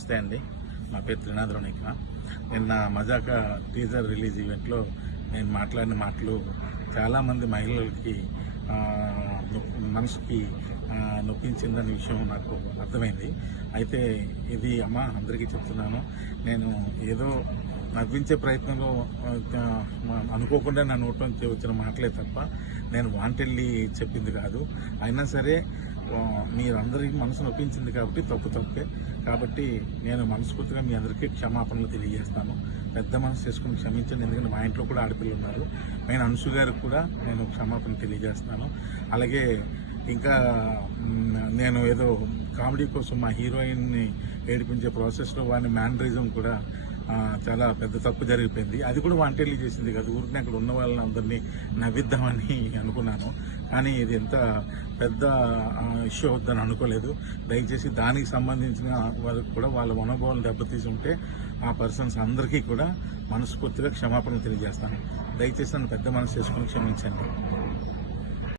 నమస్తే అండి. నా పేరు త్రినాథ్ రోనిక. నిన్న మజాకా టీజర్ రిలీజ్ ఈవెంట్లో నేను మాట్లాడిన మాటలు చాలామంది మహిళలకి మనసుకి నొప్పించిందనే విషయం నాకు అర్థమైంది. అయితే ఇది అందరికీ చెప్తున్నాను. నేను ఏదో నవ్వించే ప్రయత్నంలో అనుకోకుండా నా నోట్ నుంచి వచ్చిన మాటలే తప్ప నేను వాంటెళ్ళి చెప్పింది కాదు. అయినా సరే మీరందరికీ మనసు నొప్పించింది కాబట్టి తప్పే. కాబట్టి నేను మనస్ఫూర్తిగా మీ అందరికీ క్షమాపణలు తెలియజేస్తాను. పెద్ద మనసు చేసుకుని క్షమించండి. ఎందుకంటే మా ఇంట్లో కూడా ఆడపిల్లలు ఉన్నారు. నేను అంశు గారికి కూడా నేను క్షమాపణ తెలియజేస్తాను. అలాగే ఇంకా నేను ఏదో కామెడీ కోసం మా హీరోయిన్ని ఏడిపించే ప్రాసెస్లో వాడిని మ్యానరిజం కూడా చాలా పెద్ద తప్పు జరిగిపోయింది. అది కూడా వాంటెడ్లీ చేసింది కదా. ఊరికి అక్కడ ఉన్న వాళ్ళని అందరినీ నవ్విద్దామని అనుకున్నాను. కానీ ఇది ఎంత పెద్ద ఇష్యూ అవుద్దని అనుకోలేదు. దయచేసి దానికి సంబంధించిన వాళ్ళకి కూడా వాళ్ళ మనోభావాలను దెబ్బతీసి ఉంటే ఆ పర్సన్స్ అందరికీ కూడా మనస్ఫూర్తిగా క్షమాపణలు తెలియజేస్తాను. దయచేసి నన్ను పెద్ద మనసు చేసుకుని క్షమించండి.